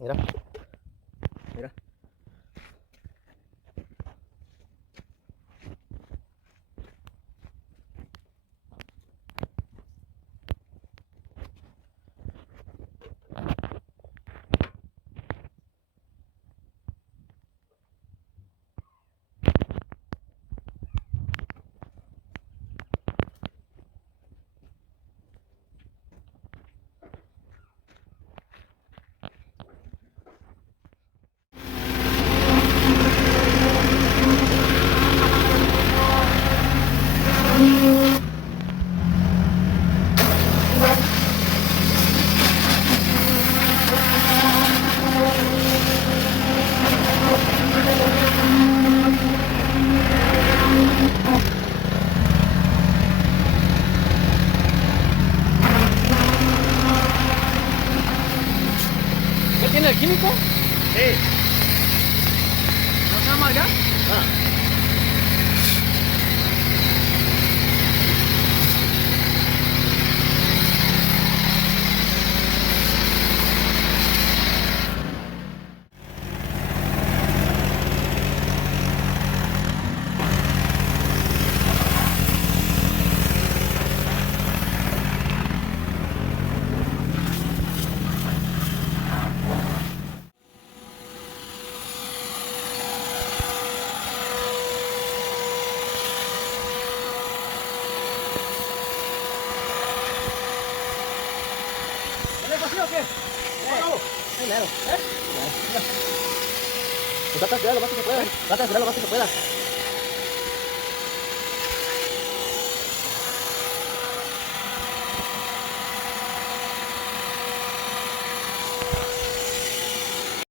Mira, mira. ¿Ya tiene el químico? Sí. ¿No se va a amargar? Ah. ¿Tienes vacío o qué? Ahí mero. Pues trata de cuidar lo más que se pueda. Trata de cuidar lo más que se pueda.